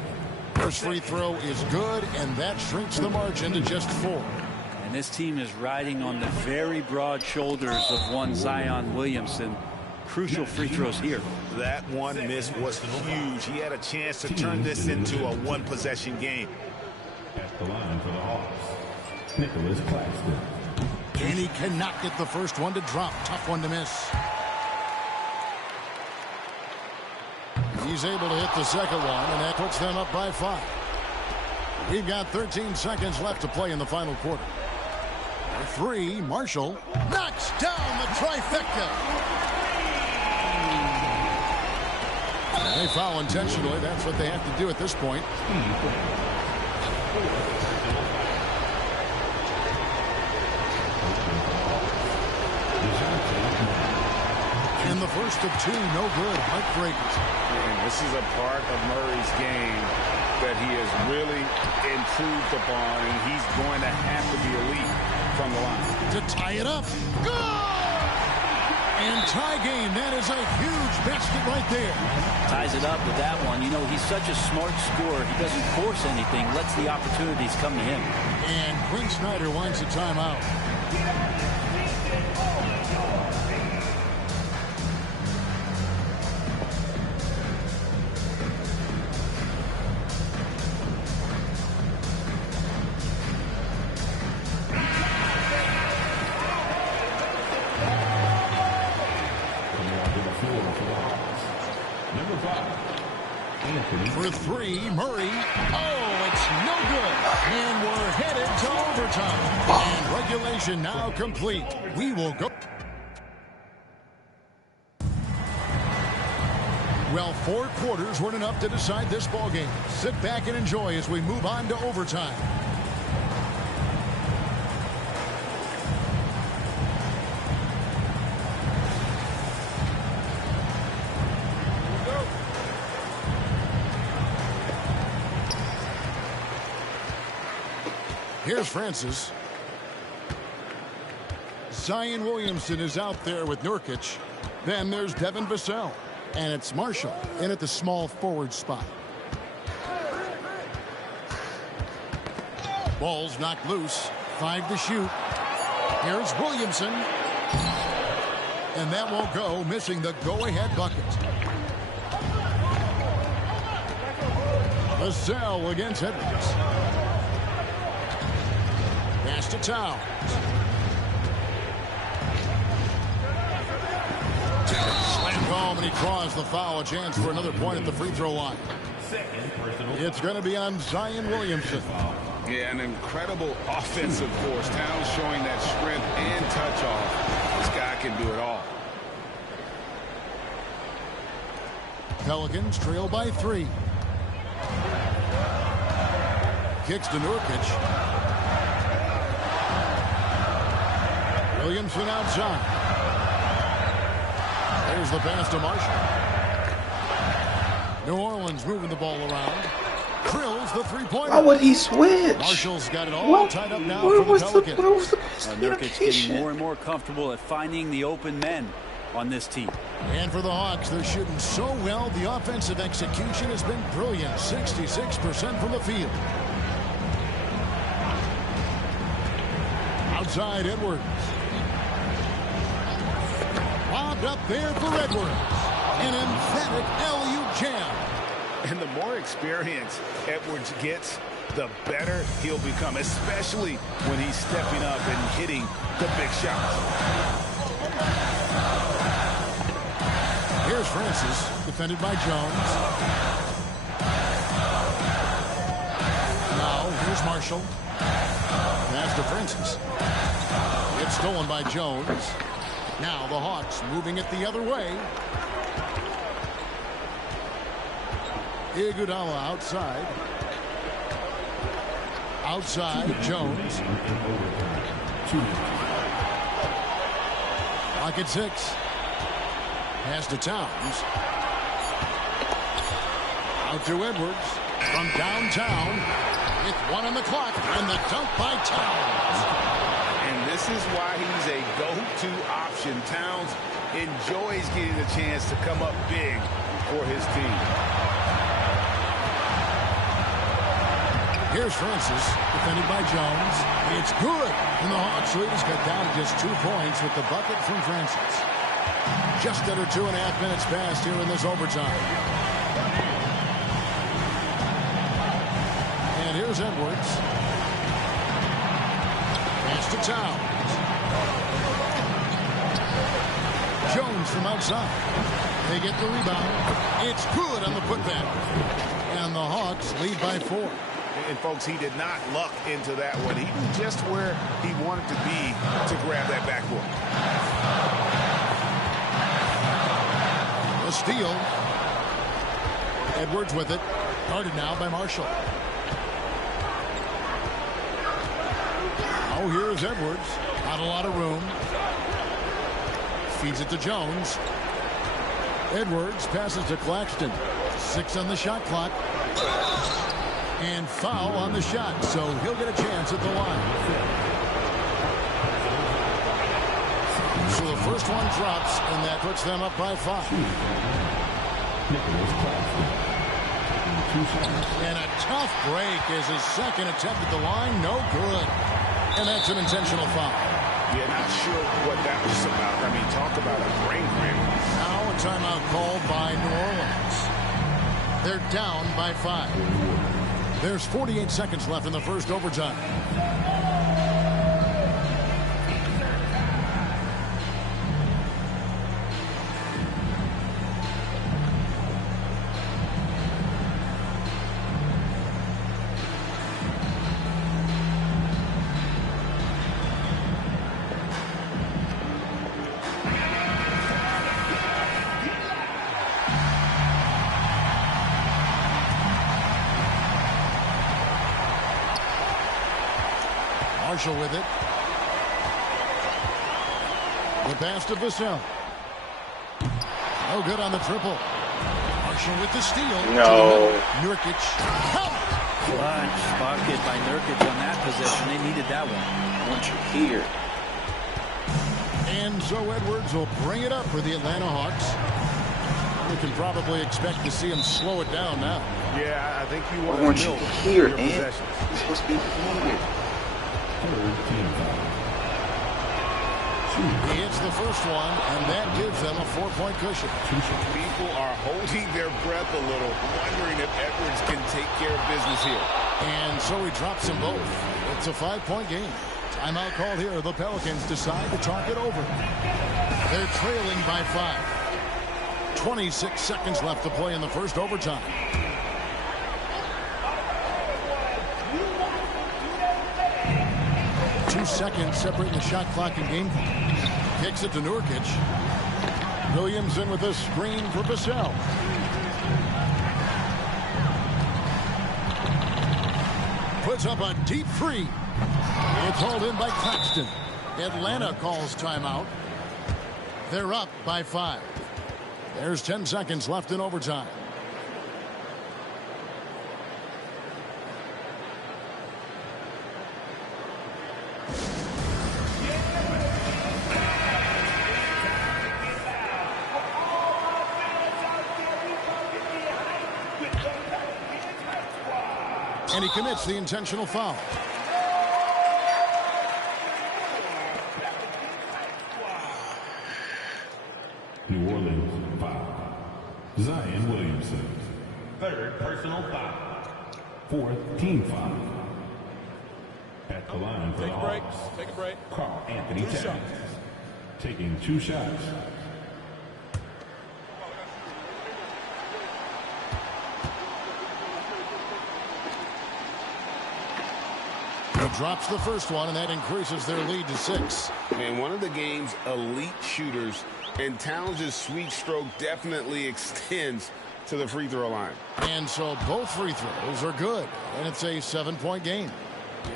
First free throw is good, and that shrinks the margin to just 4. And this team is riding on the very broad shoulders of one Zion Williamson. Crucial free throws here. That one miss was huge. He had a chance to turn this into a one-possession game. At the line for the Hawks, Nicholas Claxton. And he cannot get the first one to drop. Tough one to miss. He's able to hit the second one, and that puts them up by 5. We've got 13 seconds left to play in the final quarter. 3, Marshall knocks down the trifecta. And they foul intentionally. That's what they have to do at this point. And the first of 2, no good. Heartbreakers. And this is a part of Murray's game that he has really improved upon, and he's going to have to be elite from the line. To tie it up. Good! And tie game. That is a huge basket right there. Ties it up with that one. You know, he's such a smart scorer. He doesn't force anything. Lets the opportunities come to him. And Quinn Snyder wants a timeout. For 3, Murray. Oh, it's no good. And we're headed to overtime. And regulation now complete. We will go. Well, 4 quarters weren't enough to decide this ball game. Sit back and enjoy as we move on to overtime. Here's Francis. Zion Williamson is out there with Nurkic. Then there's Devin Vassell. And it's Marshall in at the small forward spot. Ball's knocked loose. 5 to shoot. Here's Williamson. And that won't go, missing the go-ahead bucket. Vassell against Edwards. Pass to Towns. Slam home, and he draws the foul. A chance for another point at the free throw line. It's going to be on Zion Williamson. Yeah, an incredible offensive force. Towns showing that strength and touch off. This guy can do it all. Pelicans trail by 3. Kicks to Nurkic. Williamson outside. There's the pass to Marshall. New Orleans moving the ball around. Drills the three-pointer. Why would he switch? Marshall's got it all tied up now for the Pelicans. Where was the Nurkic getting more and more comfortable at finding the open men on this team. And for the Hawks, they're shooting so well. The offensive execution has been brilliant. 66% from the field. Outside Edwards. Lobbed up there for Edwards. An emphatic LU jam. And the more experience Edwards gets, the better he'll become, especially when he's stepping up and hitting the big shots. Here's Francis, defended by Jones. Now, here's Marshall. Pass to Francis. It's stolen by Jones. Now the Hawks moving it the other way. Iguodala outside. Outside, Jones. Clock at 6. Pass to Towns. Out to Edwards. From downtown. With 1 on the clock. And the dunk by Towns. And this is why he's a go-to option. Towns enjoys getting the chance to come up big for his team. Here's Francis, defended by Jones. It's good. And the Hawks lead is cut down to just 2 points with the bucket from Francis. Just under 2.5 minutes passed here in this overtime. And here's Edwards. Pass to Towns. Jones from outside. They get the rebound. It's good on the putback. And the Hawks lead by 4. And, folks, he did not luck into that one. He knew just where he wanted to be to grab that backboard. A steal. Edwards with it. Guarded now by Marshall. Oh, here's Edwards. Not a lot of room. Feeds it to Jones. Edwards passes to Claxton. 6 on the shot clock. And foul on the shot, so he'll get a chance at the line. So the first one drops, and that puts them up by 5. And a tough break is his second attempt at the line. No good. And that's an intentional foul. Yeah, not sure what that was about. I mean, talk about a brain cramp. Now a timeout called by New Orleans. They're down by 5. There's 48 seconds left in the first overtime. Marshall with it. The pass to Vassell. No good on the triple. Marshall with the steal. No. Nurkic. Clutch bucket by Nurkic on that possession. They needed that one. I want you here. And so Edwards will bring it up for the Atlanta Hawks. We can probably expect to see him slow it down now. Yeah, I think you I want want to you build here, your man. possessions. You're supposed to be here. He hits the first one, and that gives them a 4-point cushion. People are holding their breath a little, wondering if Edwards can take care of business here. And so he drops them both. It's a 5-point game. Timeout called here. The Pelicans decide to talk it over. They're trailing by 5. 26 seconds left to play in the first overtime. seconds separating the shot clock and game clock. Kicks it to Nurkic. Williamson with a screen for Vassell. Puts up a deep three. It's hauled in by Claxton. Atlanta calls timeout. They're up by 5. There's 10 seconds left in overtime. And he commits the intentional foul. New Orleans foul. Zion Williamson. Third personal foul. Fourth team foul. At the line for the Hawks. Take a break. Carl Anthony Towns. Taking 2 shots. Drops the first one, and that increases their lead to 6. And one of the game's elite shooters, and Towns' sweet stroke definitely extends to the free throw line. And so both free throws are good, and it's a 7-point game.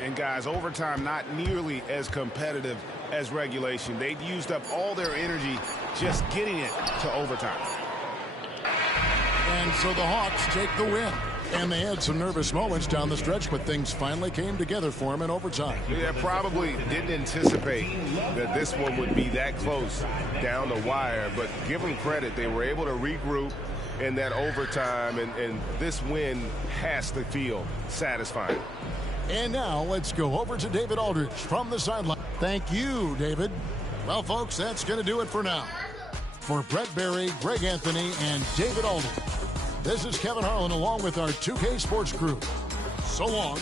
And guys, overtime not nearly as competitive as regulation. They'd used up all their energy just getting it to overtime. And so the Hawks take the win. And they had some nervous moments down the stretch, but things finally came together for them in overtime. Yeah, probably didn't anticipate that this one would be that close down the wire, but give them credit. They were able to regroup in that overtime, and this win has to feel satisfying. And now let's go over to David Aldridge from the sideline. Thank you, David. Well, folks, that's going to do it for now. For Brett Berry, Greg Anthony, and David Aldridge, this is Kevin Harlan along with our 2K Sports crew. So long.